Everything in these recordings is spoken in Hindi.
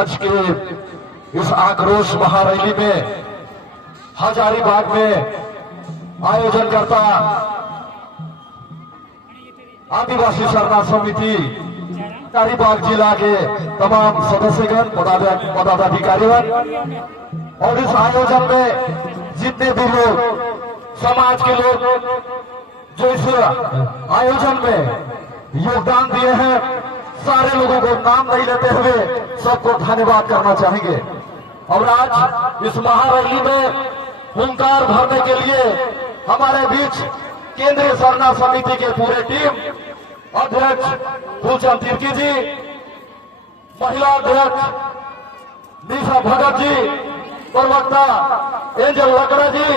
आज के इस आक्रोश महारैली में हजारीबाग में आयोजनकर्ता आदिवासी सरना समिति हजारीबाग जिला के तमाम सदस्यगण पदाधिकारीगण और इस आयोजन में जितने भी लोग समाज के लोग जो इस आयोजन में योगदान दिए हैं, सारे लोगों को नाम नहीं लेते हुए सबको धन्यवाद करना चाहेंगे। और आज इस महारैली में हुंकार भरने के लिए हमारे बीच केंद्रीय सरना समिति के पूरे टीम अध्यक्ष फूलचंद तिर्की जी, महिला अध्यक्ष निशा भगत जी, प्रवक्ता एंजल लकड़ा जी,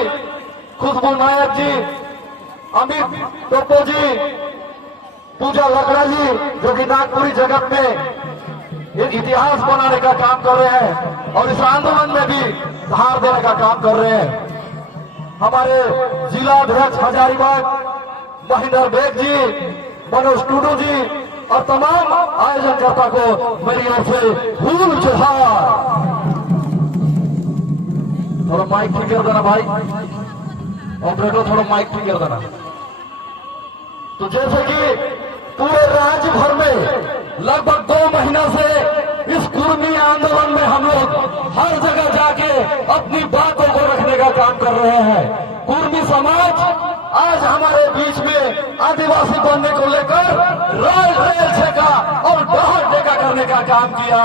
खुशबू नायक जी, अमित टोपो जी, पूजा लकड़ा जी, जो कि नागपुरी जगत में एक इतिहास बनाने का काम कर रहे हैं और इस आंदोलन में भी धार देने का काम कर रहे हैं। हमारे जिला अध्यक्ष हजारीबाग महेंद्र बेग जी, मनोज टूडू जी और तमाम आयोजनकर्ता को मेरी ओर से फूल जोहार। थोड़ा माइक ठीक कर देना भाई, ऑपरेटर थोड़ा माइक ठीक कर देना। तो जैसे कि पूरे राज्य भर में लगभग 2 महीना से इस कुर्मी आंदोलन में हम लोग हर जगह जाके अपनी बातों को रखने का काम कर रहे हैं। कुर्मी समाज आज हमारे बीच में आदिवासी बनने को लेकर रेल छेका और डहर टेका करने का काम किया।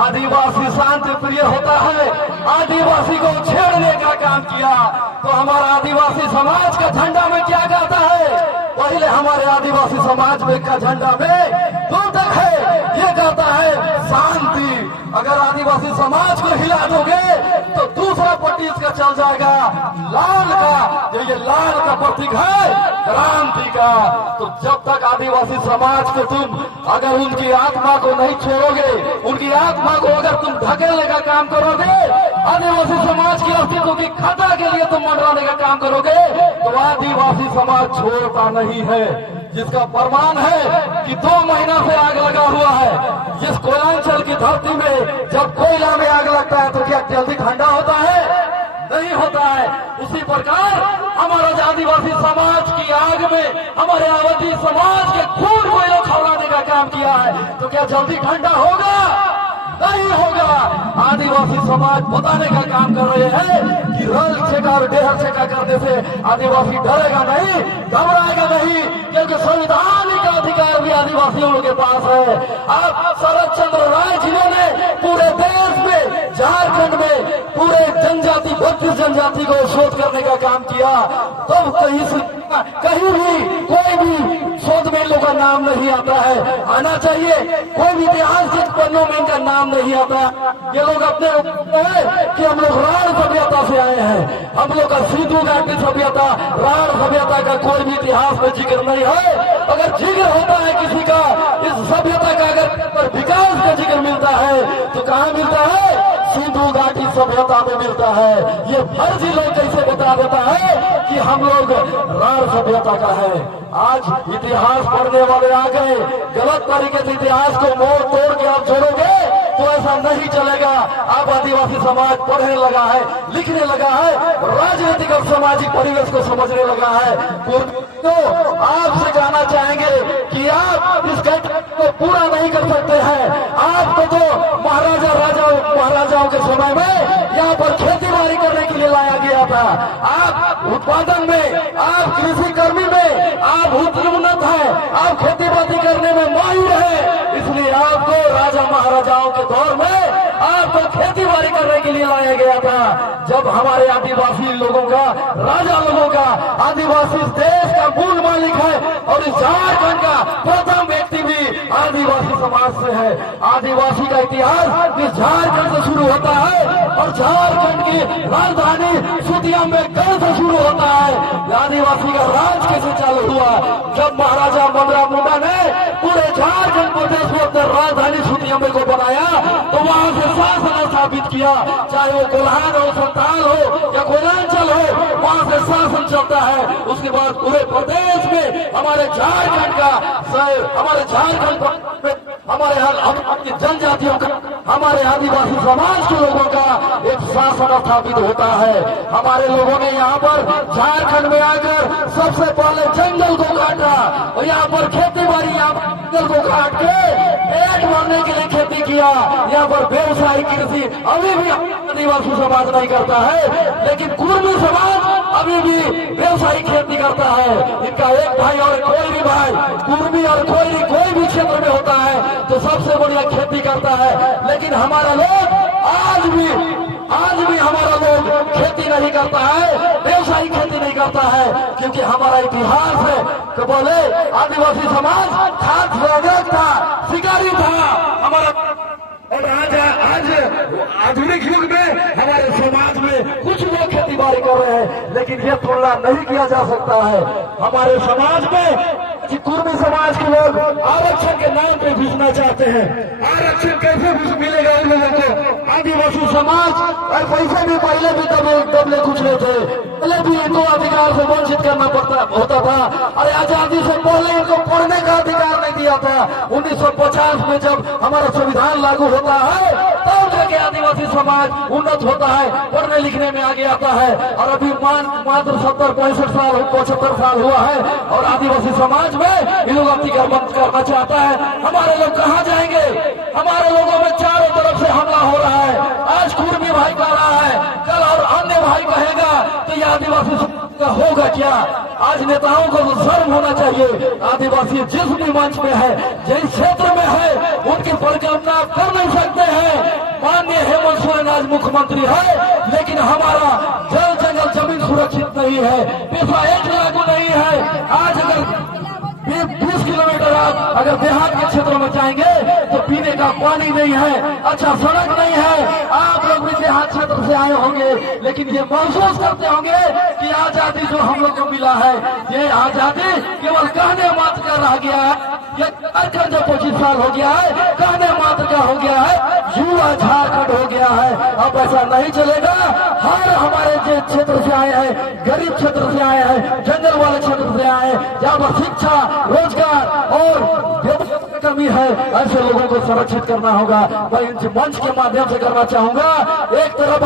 आदिवासी शांति प्रिय होता है, आदिवासी को छेड़ने का काम किया। तो हमारा आदिवासी समाज का झंडा में क्या गाता है? पहले हमारे आदिवासी समाज में का झंडा में दूर तक है, ये गाता है शांति। अगर आदिवासी समाज को हिला दोगे तो दूसरा पट्टी इसका चल जाएगा लाल का, ये लाल का प्रतीक है क्रांति का। तो जब तक आदिवासी समाज को तुम अगर उनकी आत्मा को नहीं छोड़ोगे, उनकी आत्मा को अगर तुम ढकेलने का काम करोगे, आदिवासी समाज की अस्तित्व की खतरा के लिए तुम मंडराने का काम करोगे, तो आदिवासी समाज छोड़ता नहीं है। जिसका प्रमाण है कि 2 महीना से आग लगा हुआ है। जिस कोयलांचल की धरती में जब कोयला में आग लगता है तो क्या जल्दी ठंडा होता है? नहीं होता है। उसी प्रकार हमारा आदिवासी समाज की आग में हमारे आदिवासी समाज के खून को खौलाने का काम किया है, तो क्या जल्दी ठंडा होगा? नहीं होगा। आदिवासी समाज बताने का काम कर रहे हैं कि रल छेका और डेहर छेका करने से आदिवासी डरेगा नहीं, घबराएगा नहीं, क्योंकि संविधानिक अधिकार भी आदिवासियों के पास है। अब शरद चंद्र राय जिन्होंने पूरे देश में, झारखंड में पूरे जनजाति 32 जनजाति को शोध करने का काम किया, तब कहीं भी कोई भी शोध में इन लोगों का नाम नहीं आता है। आना चाहिए। कोई भी इतिहास के पन्नों में इनका नाम नहीं आता। ये लोग अपने कि हम लोग राण सभ्यता से आए हैं, हम लोग का सिंधु घाटी सभ्यता, राण सभ्यता का कोई भी इतिहास में जिक्र नहीं है। अगर जिक्र होता है किसी का, इस सभ्यता का अगर विकास का जिक्र मिलता है तो कहाँ मिलता है? सिंधु घाटी सभ्यता में मिलता है। ये फर्जी लोग कैसे बता देता है कि हम लोग राण सभ्यता का है। आज इतिहास पढ़ने वाले आ गए, गलत तरीके से इतिहास को मोड़ तोड़ के आप जोड़ोगे तो ऐसा नहीं चलेगा। अब आदिवासी समाज पढ़ने लगा है, लिखने लगा है, राजनीतिक और सामाजिक परिवेश को समझने लगा है। तो आपसे कहना चाहेंगे कि आप इस घटना को पूरा नहीं कर सकते हैं। आपको तो महाराजाओं के समय में यहाँ पर खेती बाड़ी करने के लिए लाया गया था। आप उत्पादन में, आप कृषि कर्मी में आप उन्नत है, आप खेती बाड़ी करने में माहिर है, इसलिए आपको राजा महाराजाओं के दौर में आपको खेती बाड़ी करने के लिए लाया गया था। जब हमारे आदिवासी लोगों का, राजा लोगों का, आदिवासी इस देश का मूल मालिक है और इस झारखंड का प्रथम व्यक्ति भी आदिवासी समाज से है। आदिवासी का इतिहास इस झारखंड से शुरू होता है और झारखंड की राजधानी सुतियाम्बेगढ़ से शुरू होता है। आदिवासी का राज कैसे चालू हुआ? जब महाराजा मंगरा मुंडा ने पूरे झारखंड प्रदेश में अपने राजधानी सुतियाम्बेगढ़ को बनाया तो वहां से शासन स्थापित किया। चाहे वो कोल्हान हो, संताल हो या कोयलांचल हो, वहां से शासन चलता है। उसके बाद पूरे प्रदेश में हमारे झारखंड का, हमारे झारखंड हमारे हमारी जनजातियों का, हमारे आदिवासी समाज के लोगों का एक शासन स्थापित होता है। हमारे लोगों ने यहाँ पर झारखंड में आकर सबसे पहले जंगल को काटा और यहाँ पर खेती बाड़ी, जंगल को काट के पेट भरने के लिए खेती किया। यहाँ पर व्यवसायिक कृषि अभी भी आदिवासी समाज नहीं करता है, लेकिन कुर्मी समाज अभी भी व्यवसायिक खेती करता है। इनका एक भाई और कोई भी भाई कुर्मी और कोई भी क्षेत्र में होता है तो सबसे बढ़िया खेती करता है। लेकिन हमारा लोग आज भी हमारा लोग खेती नहीं करता है, व्यवसायिक खेती नहीं करता है, क्योंकि हमारा इतिहास है कि बोले आदिवासी समाज खाद्य था, शिकारी था हमारा। और आज आधुनिक युग में हमारे समाज में कुछ लोग खेती बाड़ी कर रहे हैं, लेकिन ये तुलना नहीं किया जा सकता है। हमारे समाज में कुर्मी समाज के लोग आरक्षण के नाम पे घुसना चाहते हैं। आरक्षण कैसे मिलेगा उन लोगों को? आदिवासी समाज और पैसे भी पहले भी दबले कुछ नहीं थे, पहले भी इनको अधिकार से वंचित करना होता था। अरे आजादी से पहले इनको पढ़ने का अधिकार नहीं दिया था। 1950 में जब हमारा संविधान लागू होता है तब जाके आदिवासी समाज उन्नत होता है, पढ़ने लिखने में आगे आता है। और अभी मात्र 70-65 साल हुआ है और आदिवासी समाज में ये लोग अतिक्रमण करना चाहता है। हमारे लोग कहाँ जाएंगे? हमारे लोगों में चारों तरफ से हमला हो रहा है। आज कुर्मी भाई कह रहा है, कल और अन्य भाई कहेगा, तो ये आदिवासी का होगा क्या? आज नेताओं को शर्म होना चाहिए। आदिवासी जिस भी मंच में है, जिस क्षेत्र में है, उनकी परिकल्पना कर नहीं सकते हैं। माननीय हेमंत सोरेन आज मुख्यमंत्री है, लेकिन हमारा जल जंगल जमीन सुरक्षित नहीं है, पैसा एक लागू नहीं है। आज अगर 20 किलोमीटर आप अगर देहात के क्षेत्रों में जाएंगे तो पीने का पानी नहीं है, अच्छा सड़क नहीं है। आप लोग भी देहात क्षेत्र से आए होंगे, लेकिन ये महसूस करते होंगे कि आजादी जो हम लोग को मिला है, ये आजादी केवल कहने मात्र का रह गया है। ये कार्यक्रम जो 25 साल हो गया है, कहने मात्र का हो गया है, युवा झारखंड हो गया है। अब ऐसा नहीं चलेगा। हर हमारे जो क्षेत्र से आए हैं, गरीब क्षेत्र से आए हैं, जंगल वाले क्षेत्र से आए हैं, जहाँ पर शिक्षा, रोजगार और कमी है, ऐसे लोगों को संरक्षित करना होगा। मैं इन मंच के माध्यम से करना चाहूंगा, एक तरफ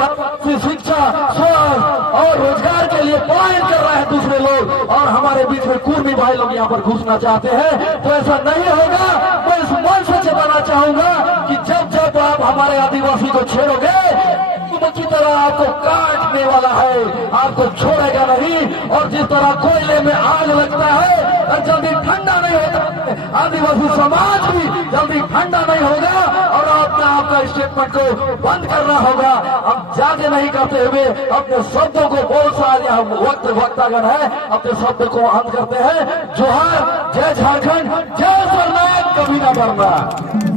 शिक्षा, स्वास्थ्य और रोजगार के लिए पलायन कर रहे हैं दूसरे लोग, और हमारे बीच में कुर्मी भाई लोग यहाँ पर घुसना चाहते हैं, तो ऐसा नहीं होगा। मैं इस मंच से चेताना चाहूंगा कि जब आप हमारे आदिवासी को छेड़ोगे की तरह आपको काटने वाला है, आपको छोड़ेगा नहीं। और जिस तरह कोयले में आग लगता है और जल्दी ठंडा नहीं होता, आदिवासी समाज भी जल्दी ठंडा नहीं होगा और आपका स्टेटमेंट को बंद करना होगा। हम जागे नहीं करते हुए अपने शब्दों को बहुत सारे वक्तागण है, अपने शब्द को अंत करते हैं। जोहार, जय झारखंड, जय सरनाथ, कभी ना मरना।